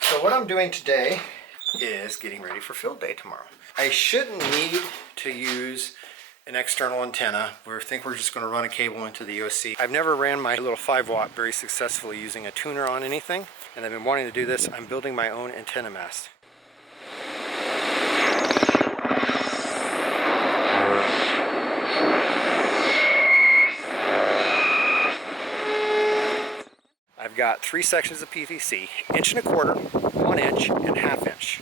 So what I'm doing today is getting ready for field day tomorrow. I shouldn't need to use an external antenna. I think we're just going to run a cable into the OC. I've never ran my little 5-watt very successfully using a tuner on anything, and I've been wanting to do this. I'm building my own antenna mast. I've got 3 sections of PVC, 1.25 inch, 1 inch, and 1/2 inch.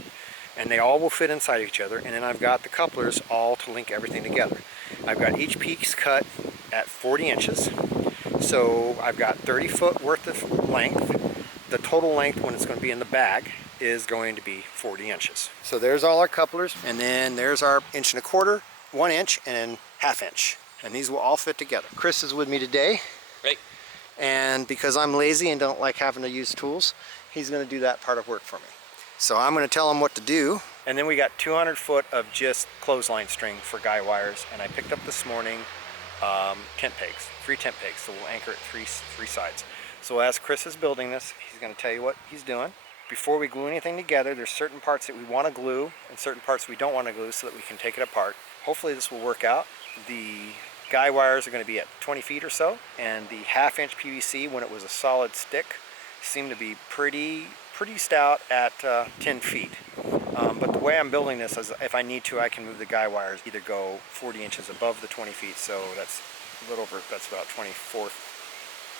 And they all will fit inside each other. And then I've got the couplers all to link everything together. I've got each piece cut at 40 inches. So I've got 30 foot worth of length. The total length when it's going to be in the bag is going to be 40 inches. So there's all our couplers. And then there's our 1.25 inch, 1 inch, and 1/2 inch. And these will all fit together. Chris is with me today. Right. And because I'm lazy and don't like having to use tools, he's going to do that part of work for me. So I'm going to tell him what to do. And then we got 200 foot of just clothesline string for guy wires. And I picked up this morning tent pegs, 3 tent pegs. So we'll anchor it three sides. So as Chris is building this, he's going to tell you what he's doing. Before we glue anything together, there's certain parts that we want to glue and certain parts we don't want to glue so that we can take it apart. Hopefully this will work out. The guy wires are going to be at 20 feet or so, and the 1/2 inch PVC, when it was a solid stick, seemed to be pretty stout at 10 feet. But the way I'm building this is, if I need to, I can move the guy wires, either go 40 inches above the 20 feet, so that's a little over, that's about 24,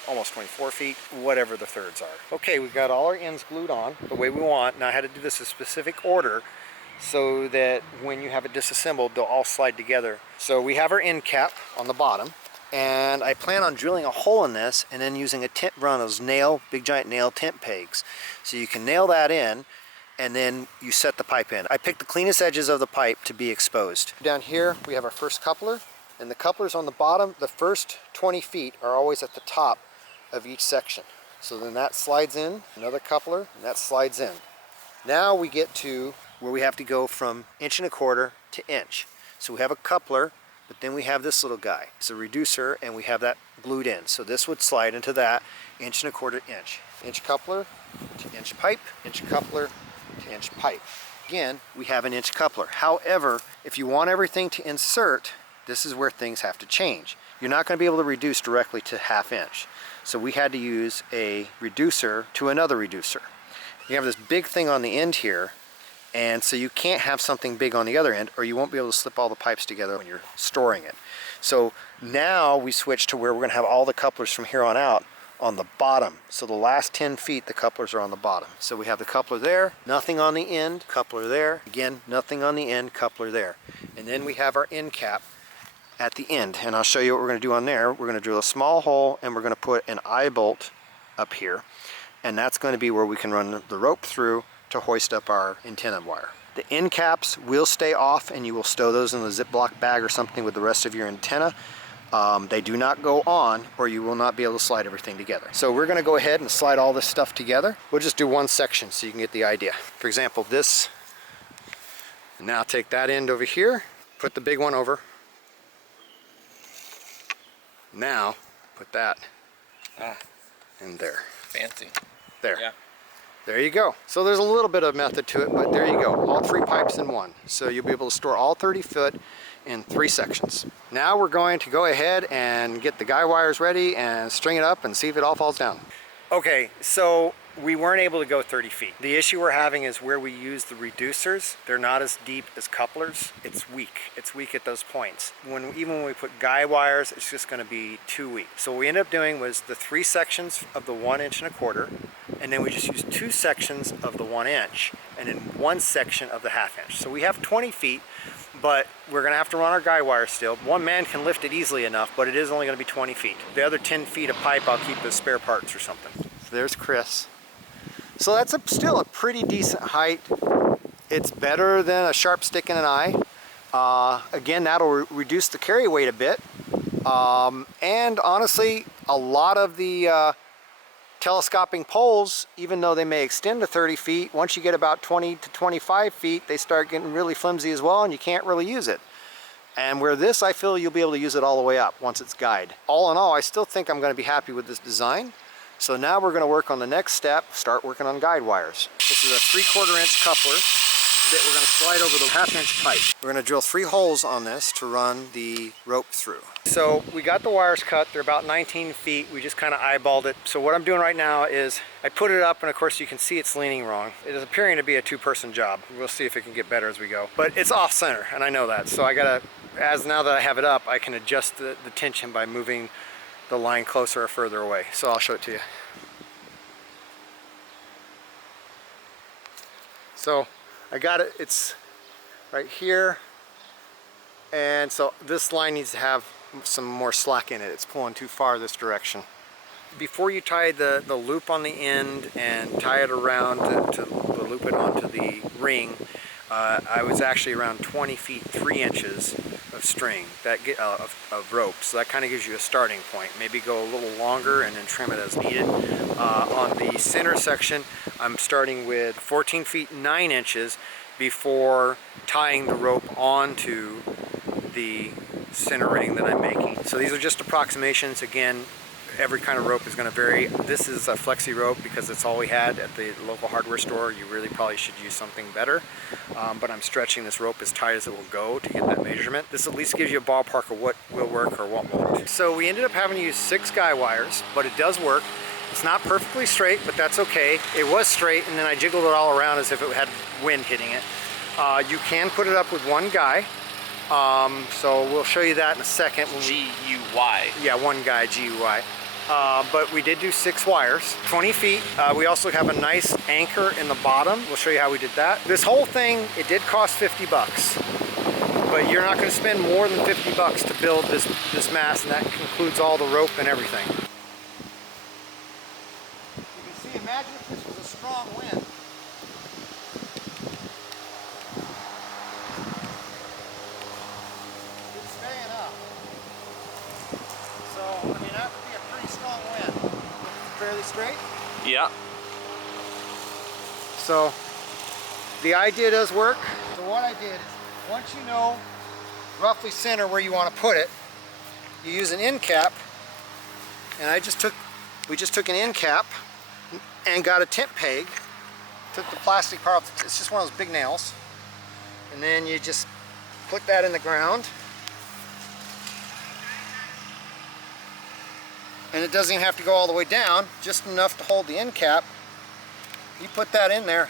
almost 24 feet, whatever the thirds are. Okay, we've got all our ends glued on the way we want. Now I had to do this in specific order so that when you have it disassembled, they'll all slide together. So we have our end cap on the bottom, and I plan on drilling a hole in this and then using a tent run, those big giant nail tent pegs. So you can nail that in, and then you set the pipe in. I picked the cleanest edges of the pipe to be exposed. Down here we have our first coupler, and the couplers on the bottom, the first 20 feet are always at the top of each section. So then that slides in, another coupler, and that slides in. Now we get to where we have to go from 1.25 inch to inch. So we have a coupler, but then we have this little guy. It's a reducer, and we have that glued in. So this would slide into that 1.25 inch. Inch coupler to inch pipe, inch coupler to inch pipe. Again, we have an inch coupler. However, if you want everything to insert, this is where things have to change. You're not going to be able to reduce directly to 1/2 inch. So we had to use a reducer to another reducer. You have this big thing on the end here, and so you can't have something big on the other end, or you won't be able to slip all the pipes together when you're storing it. So now we switch to where we're going to have all the couplers from here on out on the bottom. So the last 10 feet, the couplers are on the bottom. So we have the coupler there, nothing on the end, coupler there, again, nothing on the end, coupler there. And then we have our end cap at the end, and I'll show you what we're going to do on there. We're going to drill a small hole, and we're going to put an eye bolt up here, and that's going to be where we can run the rope through to hoist up our antenna wire. The end caps will stay off, and you will stow those in the Ziploc bag or something with the rest of your antenna. They do not go on, or you will not be able to slide everything together. So we're going to go ahead and slide all this stuff together. We'll just do one section so you can get the idea. For example, this. Now take that end over here, put the big one over. Now put that in there. Fancy. There. Yeah. There you go. So there's a little bit of method to it, but there you go. All 3 pipes in one. So you'll be able to store all 30 foot in 3 sections. Now we're going to go ahead and get the guy wires ready and string it up and see if it all falls down. Okay, so we weren't able to go 30 feet. The issue we're having is where we use the reducers. They're not as deep as couplers. It's weak. It's weak at those points. Even when we put guy wires, it's just going to be too weak. So what we ended up doing was the 3 sections of the 1.25 inch, and then we just used 2 sections of the 1 inch, and then 1 section of the 1/2 inch. So we have 20 feet, but we're going to have to run our guy wire still. One man can lift it easily enough, but it is only going to be 20 feet. The other 10 feet of pipe I'll keep as spare parts or something. So there's Chris. So that's still a pretty decent height. It's better than a sharp stick in an eye. Again, that'll reduce the carry weight a bit. And honestly, a lot of the telescoping poles, even though they may extend to 30 feet, once you get about 20 to 25 feet, they start getting really flimsy as well, and you can't really use it. And where this, I feel you'll be able to use it all the way up once it's guyed. All in all, I still think I'm going to be happy with this design. So now we're going to work on the next step, start working on guide wires. This is a 3/4 inch coupler that we're going to slide over the 1/2 inch pipe. We're going to drill 3 holes on this to run the rope through. So we got the wires cut. They're about 19 feet. We just kind of eyeballed it. So what I'm doing right now is I put it up, and of course you can see it's leaning wrong. It is appearing to be a 2-person job. We'll see if it can get better as we go. But it's off center, and I know that. So I gotta, now that I have it up, I can adjust the tension by moving the line closer or further away. So I'll show it to you. So I got it, it's right here. And so this line needs to have some more slack in it. It's pulling too far this direction. Before you tie the loop on the end and tie it around to loop it onto the ring, I was actually around 20 feet 3 inches of string of rope. So that kind of gives you a starting point. Maybe go a little longer and then trim it as needed. On the center section, I'm starting with 14 feet 9 inches before tying the rope onto the center ring that I'm making. So these are just approximations. Again, every kind of rope is going to vary. This is a flexi rope because it's all we had at the local hardware store. You really probably should use something better. But I'm stretching this rope as tight as it will go to get that measurement. This at least gives you a ballpark of what will work or what won't. So we ended up having to use 6 guy wires, but it does work. It's not perfectly straight, but that's okay. It was straight, and then I jiggled it all around as if it had wind hitting it. You can put it up with 1 guy. So we'll show you that in a second. G-U-Y. Yeah, 1 guy, G-U-Y. But we did do 6 wires, 20 feet. We also have a nice anchor in the bottom. We'll show you how we did that. This whole thing, it did cost 50 bucks. But you're not going to spend more than 50 bucks to build this mast, and that includes all the rope and everything. You can see, imagine if this was a strong wind. It's staying up. So, I mean, that would be a pretty strong wind. Fairly straight? Yeah. So, the idea does work. So what I did is, once you know roughly center where you want to put it, you use an end cap, and we just took an end cap and got a tent peg, took the plastic part off, it's just one of those big nails, and then you just put that in the ground, and it doesn't even have to go all the way down, just enough to hold the end cap. You put that in there.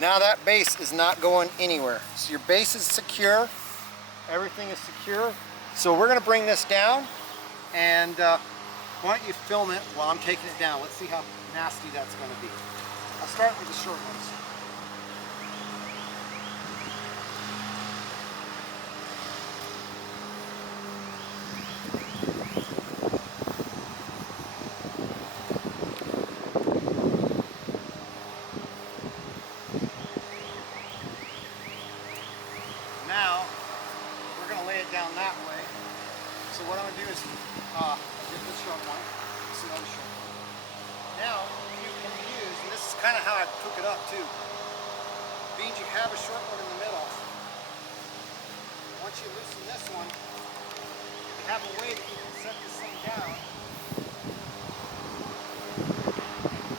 Now that base is not going anywhere. So your base is secure, everything is secure. So we're going to bring this down, and why don't you film it while I'm taking it down. Let's see how nasty that's going to be. I'll start with the short ones. Now, we're going to lay it down that way. So what I'm going to do is, I'll get this short one, this is another short one. Now, you can use, and this is kind of how I cook it up too, means you have a short one in the middle. Once you loosen this one, you have a way that you can set this thing down,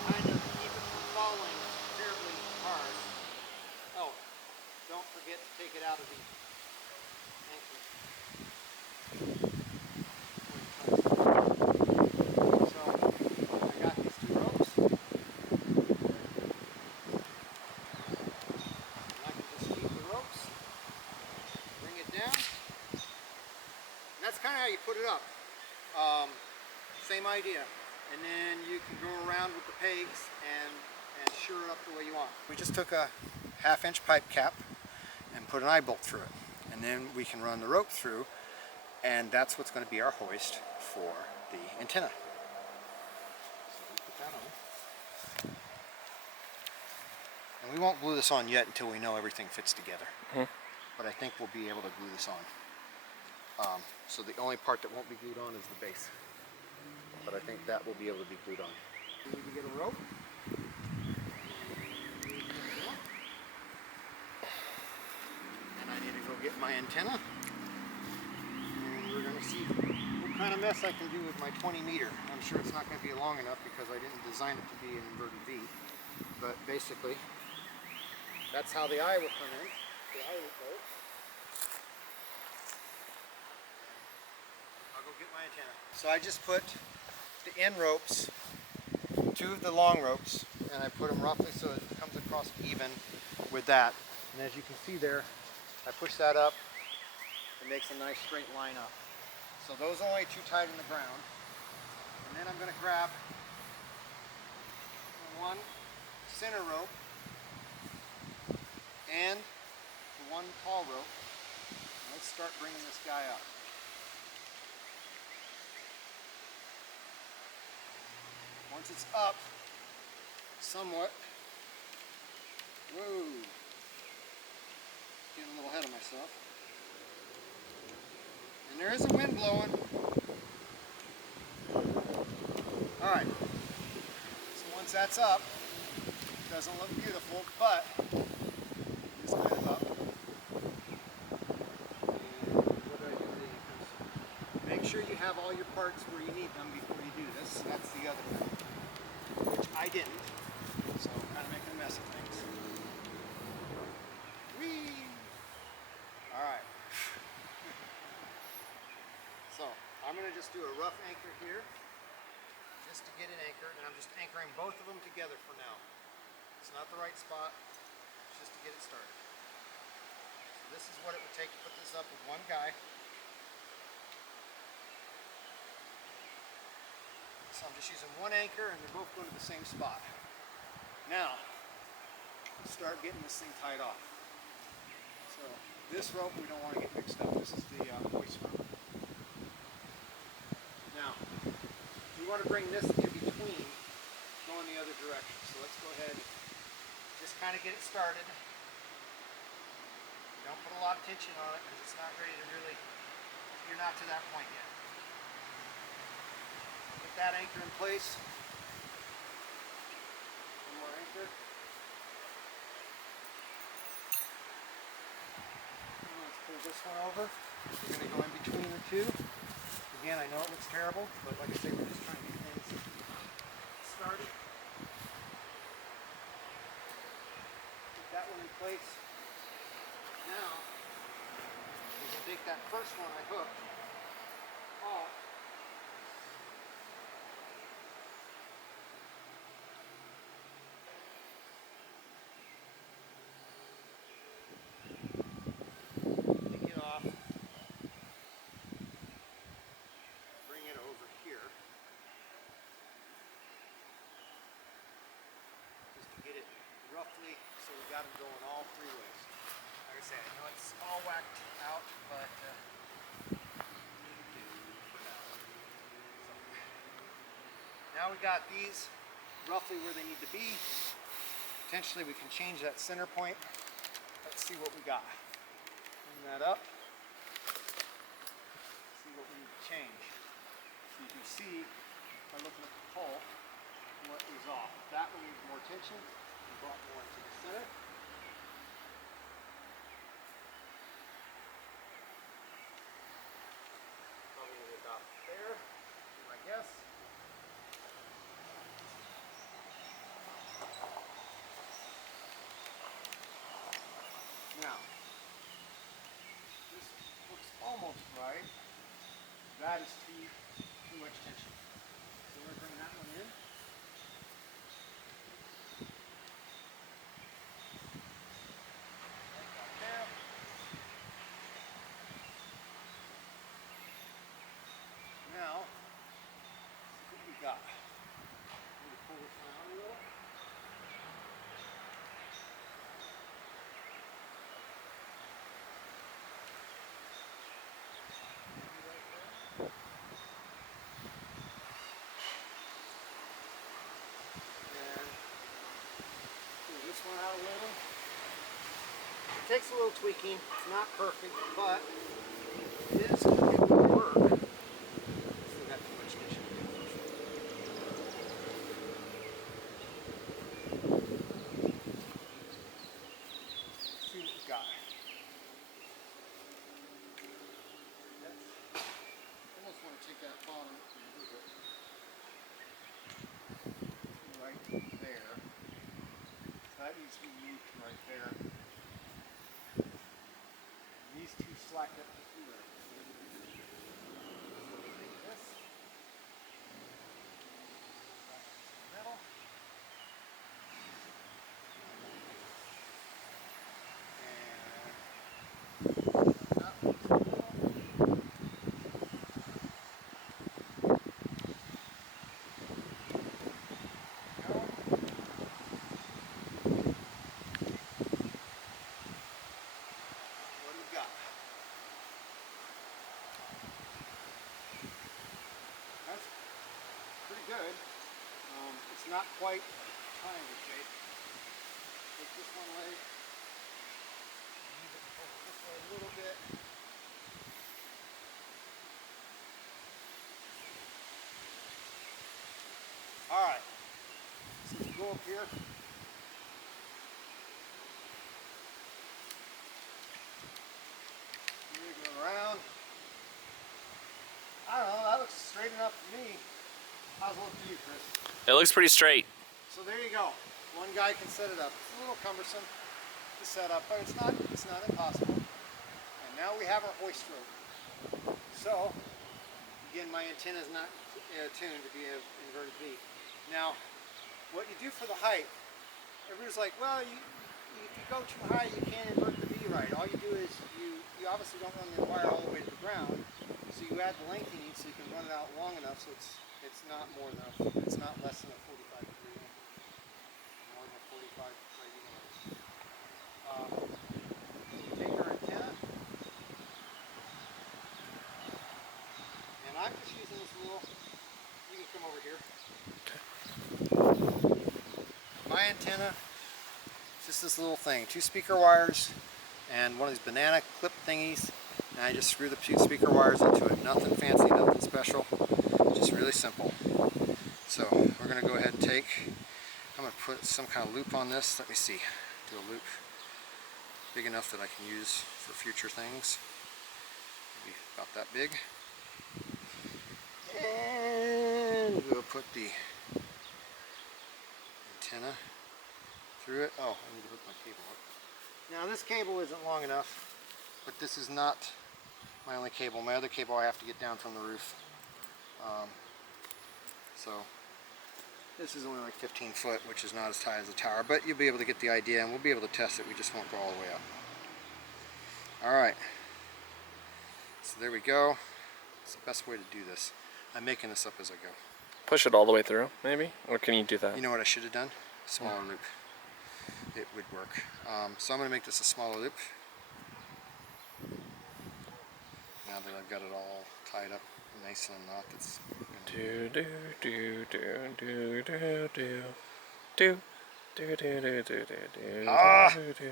kind of keep it from falling terribly hard. Oh, don't forget to take it out of the anchor. So, I got these 2 ropes. And I can just keep the ropes, bring it down. And that's kind of how you put it up. Same idea. And then you can go around with the pegs and sure it up the way you want. We just took a 1/2 inch pipe cap and put an eye bolt through it, and then we can run the rope through, and that's what's going to be our hoist for the antenna. So we put that on, and we won't glue this on yet until we know everything fits together. But I think we'll be able to glue this on. So the only part that won't be glued on is the base, but I think that will be able to be glued on. We need to get a rope. And I need to go get my antenna, and we're going to see what kind of mess I can do with my 20 meter. I'm sure it's not going to be long enough because I didn't design it to be an inverted V. But basically, that's how the eye would come in. The eye would go. I'll go get my antenna. So I just put the end ropes, 2 of the long ropes, and I put them roughly so it comes across even with that. And as you can see there, I push that up. It makes a nice straight line up. So those are only too tight in the ground. And then I'm going to grab one center rope and the one tall rope. And let's start bringing this guy up. Once it's up somewhat, whoa, getting a little ahead of myself. And there is a wind blowing. Alright, so once that's up, it doesn't look beautiful, but it is kind of up. And what do I do with the anchors? Make sure you have all your parts where you need them before you do this. That's the other thing, which I didn't, so I'm kind of making a mess of things. Whee! Alright. So, I'm going to just do a rough anchor here, just to get it anchored, and I'm just anchoring both of them together for now. It's not the right spot, it's just to get it started. So this is what it would take to put this up with one guy. So I'm just using one anchor and they're both going to the same spot. Now, start getting this thing tied off. So this rope we don't want to get mixed up. This is the hoist rope. Now, we want to bring this in between, going the other direction. So let's go ahead and just kind of get it started. Don't put a lot of tension on it because it's not ready to really, you're not to that point yet. Get that anchor in place. One more anchor. And let's pull this one over. We're going to go in between the two. Again, I know it looks terrible, but like I say, we're just trying to get things started. Get that one in place. Now, we can take that first one I hooked off. Take it off. Bring it over here. Just to get it roughly so we got them going all 3 ways. Like I said, I know it's all whacked out, but now we got these roughly where they need to be. Potentially we can change that center point. Let's see what we got. Bring that up. See what we need to change. So you can see by looking at the pole what is off. That one needs more tension. We brought more into the center. Probably about there, I guess. Now, this looks almost right. That is too much tension. So we're going to bring that one in. Like that there. Now, look what we got. I'm going to pull this one out a little. One out a little. It takes a little tweaking. It's not perfect, but it is going to work. Still got too much tension. Let's see what we got. Almost want to take that that needs to be moved to right there. And these two slacked up to here. So we'll take this. Metal. Good. It's not quite triangle shape. Take this one leg, move it this way a little bit. All right. So you go up here. Here, go around. I don't know. That looks straight enough to me. How's it look to you, Chris? It looks pretty straight. So there you go. One guy can set it up. It's a little cumbersome to set up, but it's not impossible. And now we have our hoist rope. So again, my antenna is not tuned to be an inverted V. Now, what you do for the height, everybody's like, well, if you go too high, you can't invert the V right. All you do is you obviously don't run the wire all the way to the ground, so you add the length you need so you can run it out long enough so it's not more than it's not less than a 45 degree angle. More than a 45 right angle. You take our antenna, and I'm just using this little. You can come over here. My antenna, it's just this little thing, 2 speaker wires and one of these banana clip thingies, and I just screw the 2 speaker wires into it. Nothing fancy, nothing special, just really simple. So we're going to go ahead and I'm going to put some kind of loop on this. Let me see, do a loop big enough that I can use for future things, maybe about that big. And we'll put the antenna through it. Oh, I need to hook my cable up. Now this cable isn't long enough, but this is not my only cable. My other cable I have to get down from the roof. So this is only like 15 foot, which is not as high as the tower, but you'll be able to get the idea, and we'll be able to test it. We just won't go all the way up. Alright, so there we go. It's the best way to do this. I'm making this up as I go. Push it all the way through, maybe? Or can you do that? You know what I should have done? Smaller loop. It would work. So I'm going to make this a smaller loop. Now that I've got it all tied up nice in a knot, that's do do do do do do do do do do do do do do Ah! do do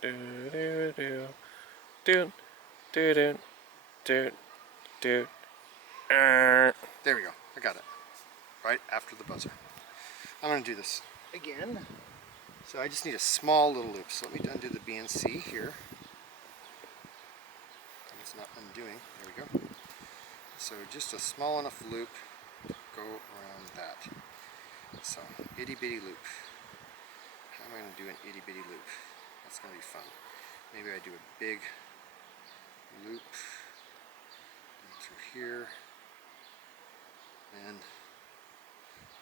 do do do do do do do. There we go. I got it. Right after the buzzer. I'm going to do this again. So I just need a small little loop. So let me undo the BNC here. It's not undoing. There we go. So just a small enough loop to go around that. So itty bitty loop. How am I going to do an itty bitty loop? That's going to be fun. Maybe I do a big loop through here. And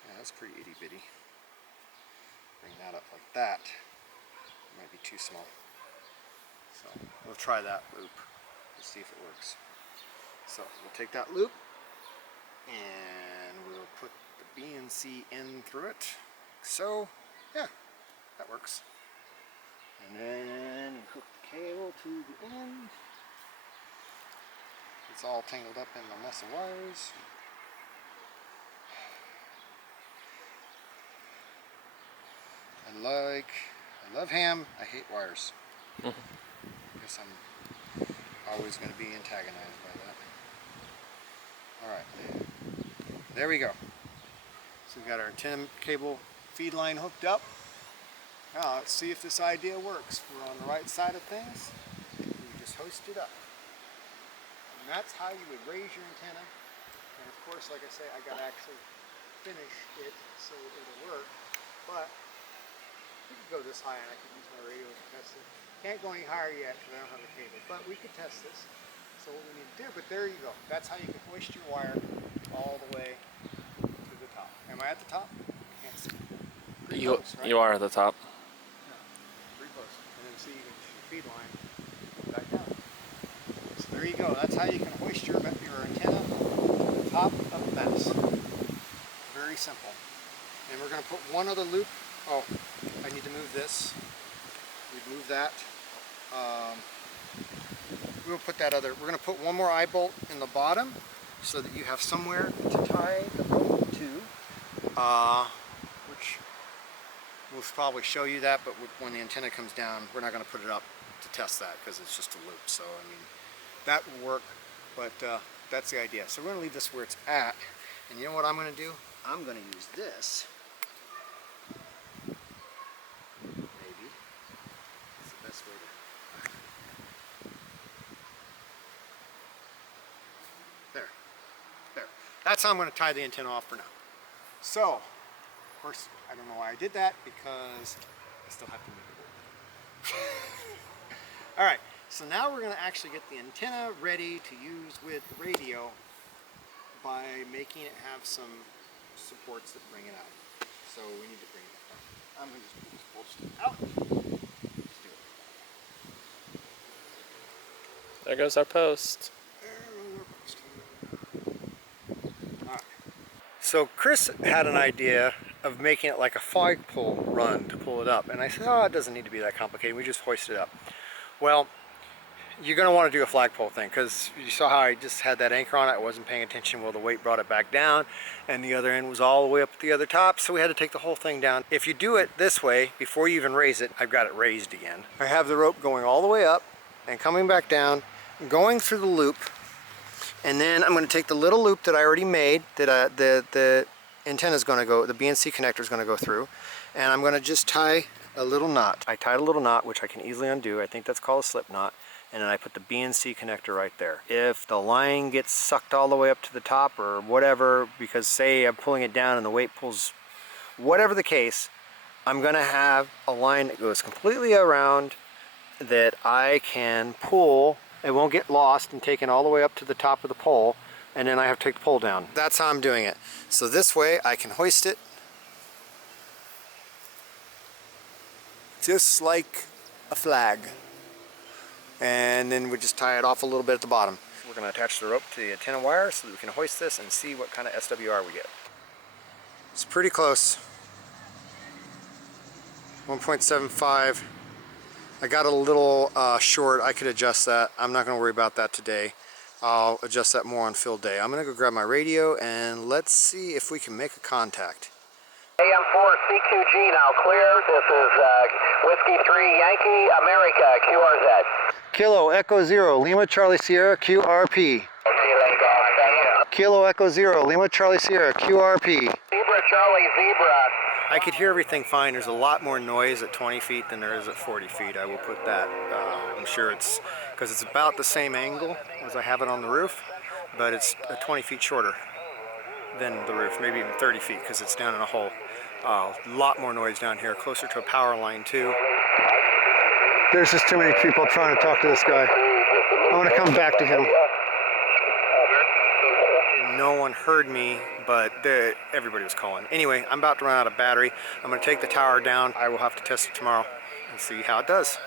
yeah, that's pretty itty bitty. Bring that up like that. It might be too small. So we'll try that loop. Let's see if it works. So we'll take that loop and we'll put the BNC in through it. So yeah, that works. And then hook the cable to the end. It's all tangled up in a mess of wires. I love ham, I hate wires. I guess I'm always going to be antagonized by that. Alright, there we go. So we've got our antenna cable feed line hooked up. Now let's see if this idea works. We're on the right side of things. We just hoist it up. And that's how you would raise your antenna. And of course, like I say, I got to actually finish it so it'll work. But could go this high and I could use my radio to test it. Can't go any higher yet because I don't have a cable, but we could test this. So what we need to do, but there you go. That's how you can hoist your wire all the way to the top. Am I at the top? Can't see. Close, right? You are at the top. Yeah, pretty close. And then see, you can feed line back down. So there you go. That's how you can hoist your antenna to the top of the mast. Very simple. And we're going to put one other loop. Oh, I need to move this. We move that. We'll put that other. We're going to put one more eye bolt in the bottom so that you have somewhere to tie the rope to. Which we'll probably show you that, but when the antenna comes down, we're not going to put it up to test that because it's just a loop. So I mean, that will work, but that's the idea. So we're going to leave this where it's at, and you know what I'm going to do? I'm going to use this. Maybe it's the best way to. There. That's how I'm going to tie the antenna off for now. So, of course, I don't know why I did that because I still have to move it. Alright, so now we're going to actually get the antenna ready to use with the radio by making it have some supports that bring it out. So we need to bring it up. I'm going to just pull this post out. Just do it. There goes our post. So Chris had an idea of making it like a flagpole run to pull it up, and I said, oh, it doesn't need to be that complicated, we just hoist it up. Well, you're going to want to do a flagpole thing because you saw how I just had that anchor on it. I wasn't paying attention. Well, the weight brought it back down, and the other end was all the way up at the other top, so we had to take the whole thing down. If you do it this way, before you even raise it, I've got it raised again. I have the rope going all the way up and coming back down, going through the loop, and then I'm going to take the little loop that I already made, that the antenna is going to go, the BNC connector is going to go through, and I'm going to just tie a little knot. I tied a little knot, which I can easily undo. I think that's called a slip knot. And then I put the BNC connector right there. If the line gets sucked all the way up to the top or whatever, because say I'm pulling it down and the weight pulls, whatever the case, I'm going to have a line that goes completely around that I can pull. It won't get lost and taken all the way up to the top of the pole, and then I have to take the pole down. That's how I'm doing it. So this way I can hoist it just like a flag. And then we just tie it off a little bit at the bottom. We're going to attach the rope to the antenna wire so that we can hoist this and see what kind of SWR we get. It's pretty close. 1.75. I got a little short. I could adjust that. I'm not going to worry about that today. I'll adjust that more on field day. I'm going to go grab my radio and let's see if we can make a contact. AM4 CQG now clear. This is Whiskey 3 Yankee America QRZ. Kilo Echo Zero Lima Charlie Sierra QRP. Kilo Echo Zero Lima Charlie Sierra QRP. Zebra Charlie Zebra. I could hear everything fine. There's a lot more noise at 20 feet than there is at 40 feet. I will put that. I'm sure it's because it's about the same angle as I have it on the roof, but it's 20 feet shorter than the roof, maybe even 30 feet because it's down in a hole. A lot more noise down here, closer to a power line too. There's just too many people trying to talk to this guy. I want to come back to him. No one heard me, but everybody was calling. Anyway, I'm about to run out of battery. I'm going to take the tower down. I will have to test it tomorrow and see how it does.